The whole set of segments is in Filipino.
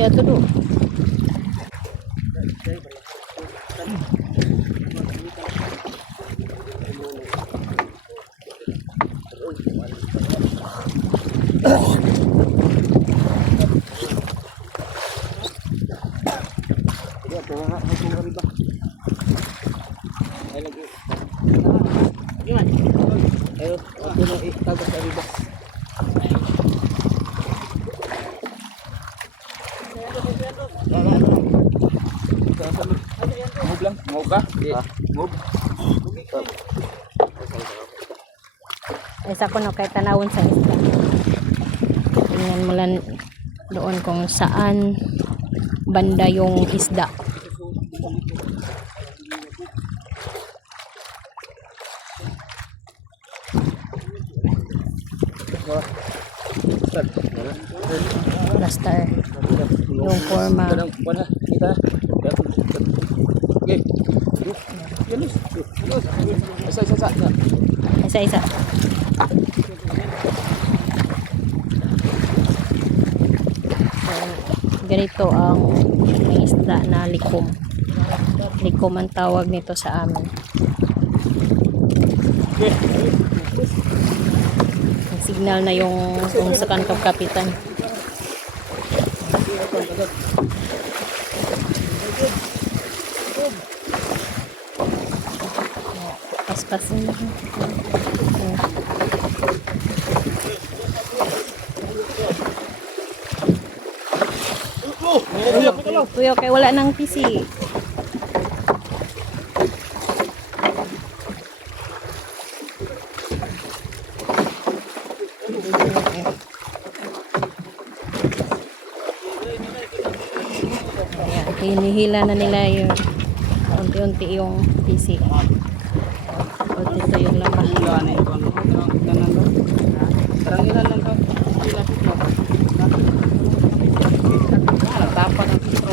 Iya tuh do. Ayo, ako na itago sa riba. Move lang, move ka? Move. Ay sa kuno kay tanawon sa isda. Tingnan mo lang doon kung saan banda yung isda. Plaster. Yung forma. Kita. Okay. Yan. Isa. Isa-isa. So, ganito ang may isda na likom. Likom ang tawag nito sa amin. Ang signal na yung kung sa kantong kapitan. Paspasin na. Tuyo kay wala nang PC. Hinihila na nila yung unti-unti yung PC. O dito yung laman. Tarangilan lang to. Tapan ang sitro.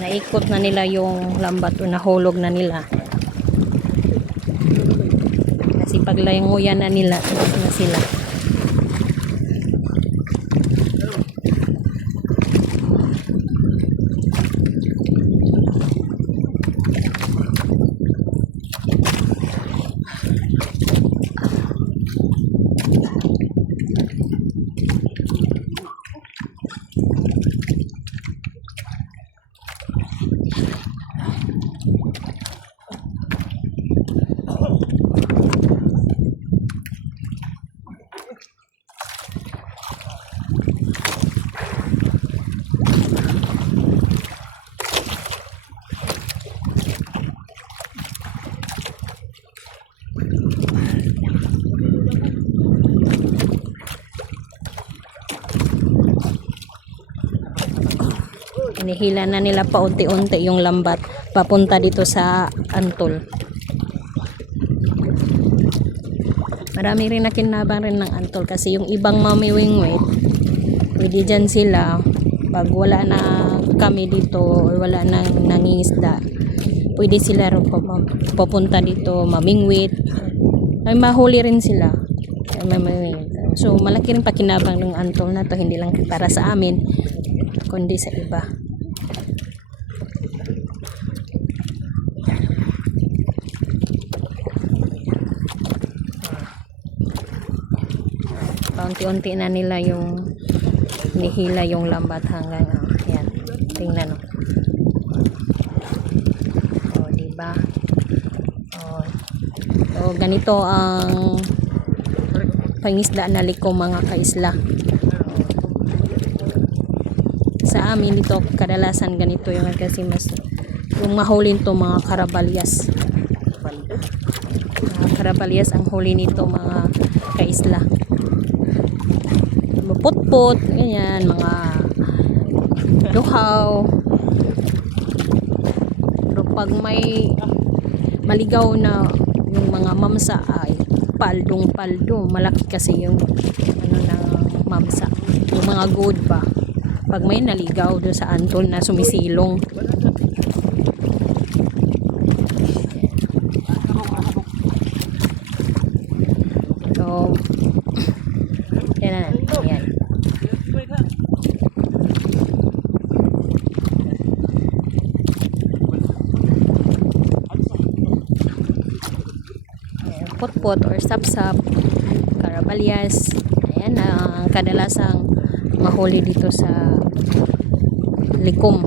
Naikot na nila yung lambat o nahulog na nila. Kasi paglayanguyan na nila, na sila. Inihila na nila paunti-unti yung lambat papunta dito sa antol. Marami rin nakinabang rin ng antol kasi yung ibang mamiwingwit, pwede dyan sila pag wala na kami dito o wala nang nangingisda, pwede sila rin papunta dito mamingwit, ay mahuli rin sila. So malaki rin pakinabang ng antol na to, hindi lang para sa amin kundi sa iba. Paunti-unti na nila yung nihila yung lambat hanggang yan. Tingnan o. Diba? So ganito ang pangisda na likom mga kaisla. Sa amin dito kadalasan ganito yung kasi mas yung mahulin to mga karabalyas. Karabalyas ang huli nito mga kaisla. Putput, ganyan, mga luhaw, pag may maligaw na yung mga mamsa ay paldong-paldo. Malaki kasi yung ano na mamsa. Yung mga gold ba. Pag may naligaw doon sa antol na sumisilong. So, yan na. Yan. Potpot or sapsap, karabalyas. Ayan ang kadalasang mahuli dito sa likom.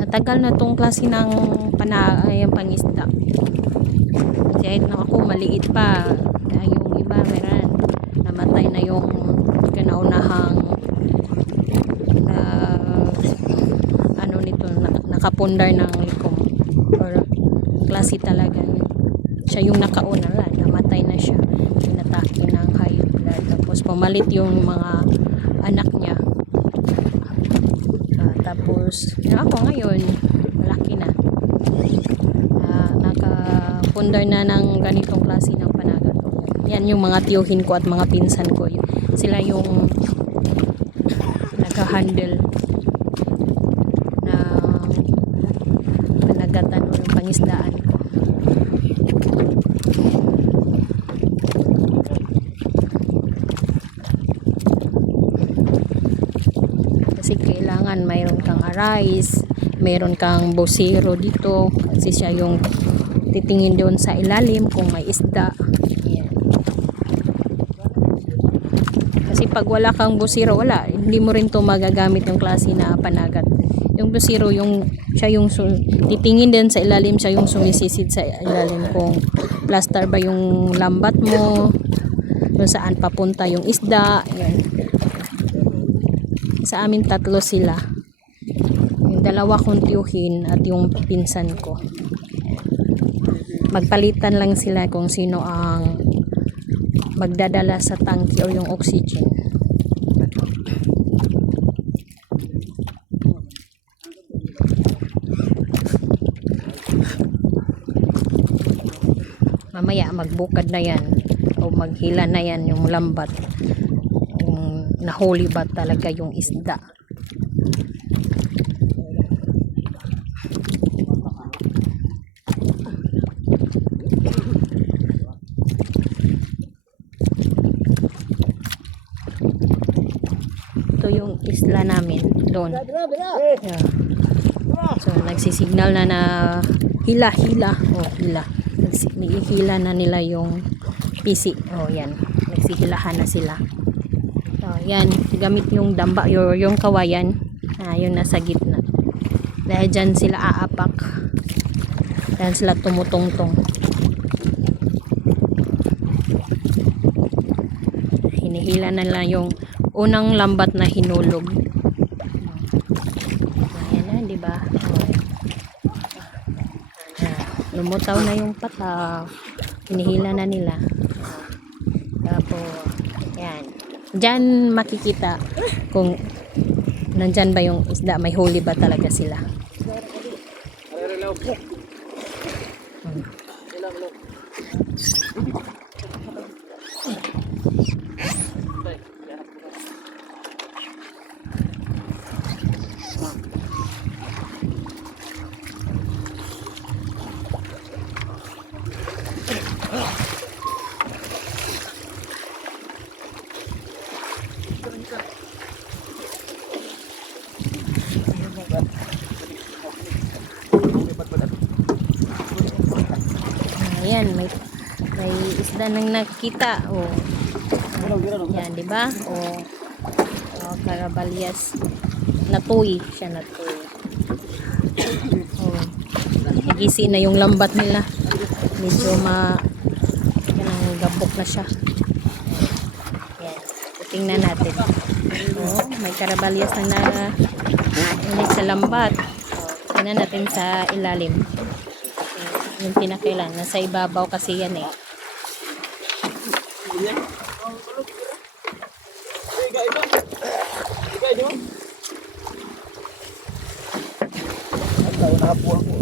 Natagal na tong klase ng yung pangisda. Kahit na ako maliit pa, yung iba meron namatay na yung kinaunahang na ano nito nakapundar ng likom or klase talaga. Siya yung nakauna lang, namatay na siya, pinatake ng high blood, tapos pumalit yung mga anak niya. Tapos ako ngayon malaki na, nakapundar na ng ganitong klase ng panagat. Yan yung mga tiyuhin ko at mga pinsan ko, sila yung nag-handle na panagatan o yung pangisdaan ko. Kasi kailangan mayroon kang arise, mayroon kang bosero dito kasi siya yung titingin doon sa ilalim kung may isda. Yan. Kasi pag wala kang bosero, wala, hindi mo rin to magagamit yung klase na panagat. Yung bosero, siya yung titingin din sa ilalim, siya yung sumisisid sa ilalim kung plaster ba yung lambat mo, kung saan papunta yung isda. Yan. Sa amin tatlo sila, yung dalawa kong tiyuhin at yung pinsan ko. Magpalitan lang sila kung sino ang magdadala sa tangke o yung oxygen. Mamaya magbukad na yan o maghila na yan yung lambat, yung nahuli ba talaga yung isda. Ito yung isla namin doon. Yeah. So nagsisignal na hila. Oh, hila. Nihila na nila yung pisi. Oh, yan. Nagsihilahan na sila. So, yan. Gamit yung damba, yung kawayan. Yung nasa gitna. Dahil dyan sila aapak. Dahil sila tumutungtong. Hinihila na lang yung unang lambat na hinulog. Ayan na, diba? Lumutaw na yung pata, hinihila na nila. Tapos yan, dyan makikita kung nandyan ba yung isda, may huli ba talaga sila. Ayan, may isda nang nakita. Oh. Yan, di ba? Oh, karabalyas. Natuy siya, natuy. Oh. Nagisi na yung lambat nila. Medyo yan, gabok na siya. Yan. Tingnan natin. Oh, may karabalyas na ulit sa lambat. Oh, tingnan natin sa ilalim. Yung pinakailan, nasa ibabaw kasi yan eh. Nakapuha ko.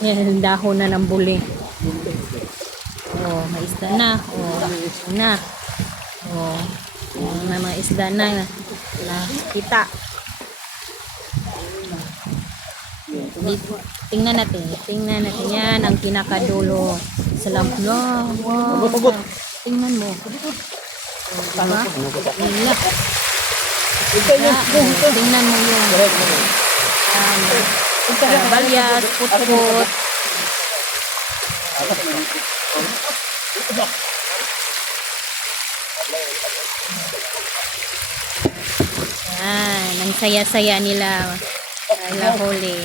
Yan, dahon na ng buli. Oh, may isda na. Oh, na. Oh, yan na mga isda na. Nakita. Tingnan natin. Tingnan natin. Yan ang pinakadulo. Salam. Wow. Tingnan mo. Diba? Nila. Tingnan mo yun. Balyas, put-put. Yan, ang saya-saya nila. Huli.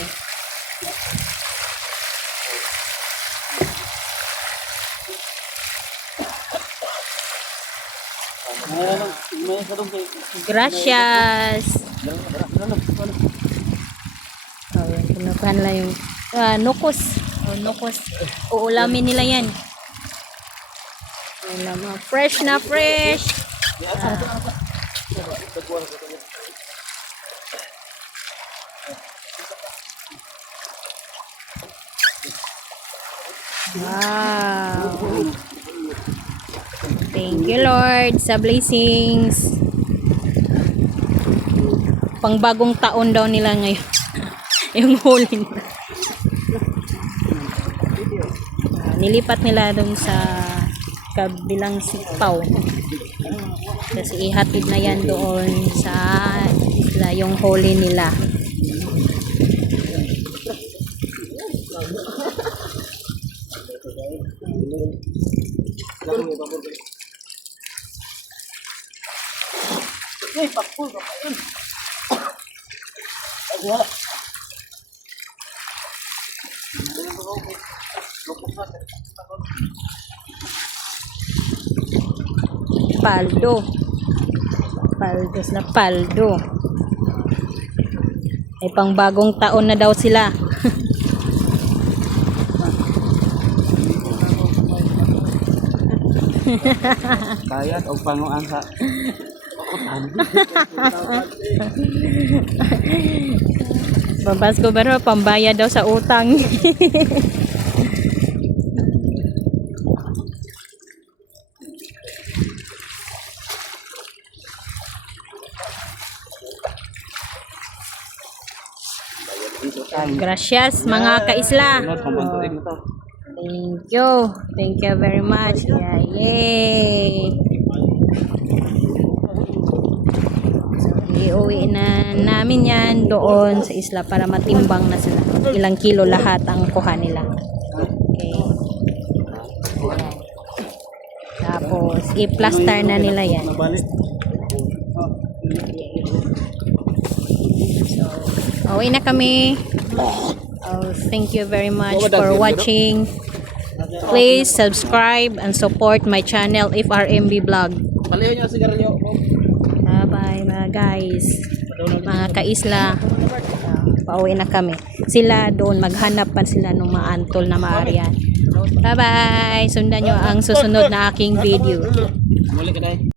Gracias. Oh, pinukuhan lang yung nukos. Oh, nukos. Uulamin nila yan. Fresh na fresh. Wow. Thank you, Lord, sa blessings. Pangbagong taon daw nila ngayon. Yung huli nila. Nilipat nila doon sa kabilang sipaw. Kasi ihatid na yan doon sa isla yung huli nila. Paldo. Paldos na paldo. Ay pang bagong taon na daw sila. Kaya o panguan sa Babasko ba pambayad daw sa utang. Gracias mga kaisla. Thank you. Thank you very much. Yeah, yay. So, iuwi na namin yan doon sa isla para matimbang na sila. Ilang kilo lahat ang kuha nila. Okay. Tapos, i-plaster na nila yan. So, uwi na kami. Oh, thank you very much for watching. Please subscribe and support my channel FRMB Vlog. Palayo niyo sigarilyo. Bye mga guys. Mga kaisla. Pauwi na kami. Sila doon maghanap pa sila ng maantol na maarian. Bye bye. Sundan nyo ang susunod na aking video. Muli ka dahil.